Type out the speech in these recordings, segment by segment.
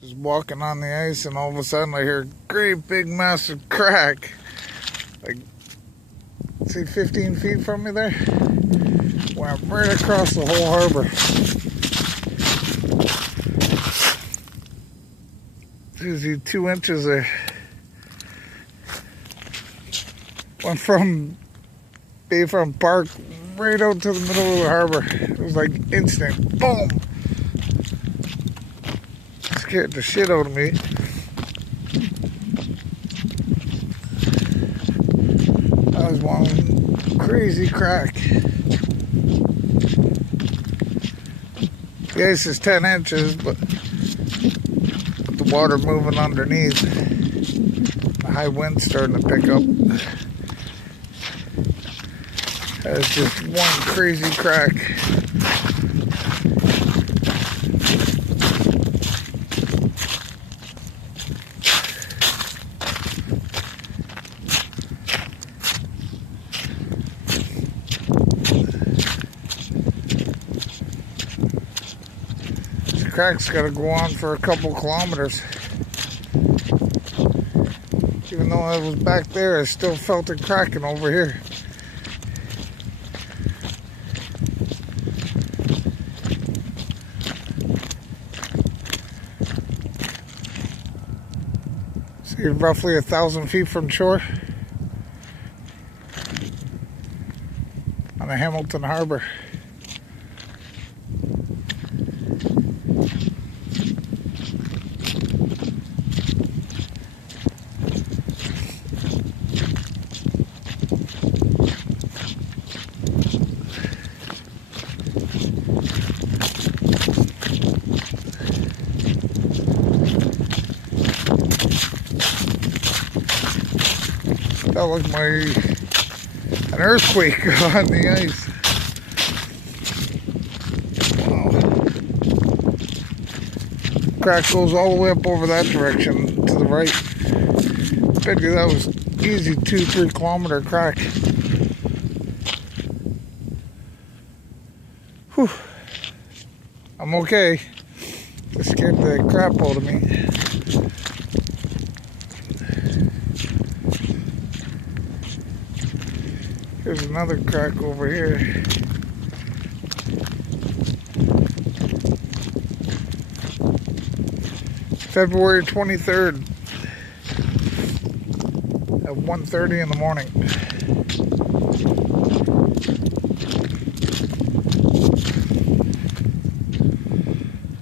Just walking on the ice, and all of a sudden I hear a great big massive crack. Like, say 15 feet from me there. Went right across the whole harbor. Easy 2 inches there. Went from Bayfront Park right out to the middle of the harbor. It was like instant. Boom! Scared the shit out of me. That was one crazy crack. The ice is 10 inches, but the water moving underneath. The high wind starting to pick up. That's just one crazy crack. This crack's got to go on for a couple kilometers. Even though I was back there, I still felt it cracking over here. See, roughly 1,000 feet from shore on the Hamilton Harbor. Felt like an earthquake on the ice. Wow. Crack goes all the way up over that direction to the right. Bet you that was easy 2-3 kilometer crack. Whew. I'm okay. It scared the crap out of me. There's another crack over here. February 23rd at 1:30 in the morning.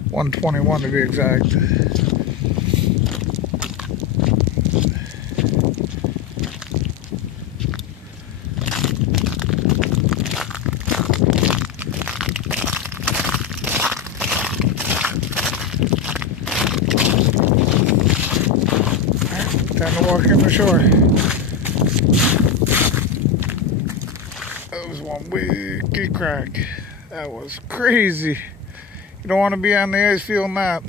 $1:21 to be exact. Time to walk in the shore. That was one wicked crack. That was crazy. You don't want to be on the ice feeling that.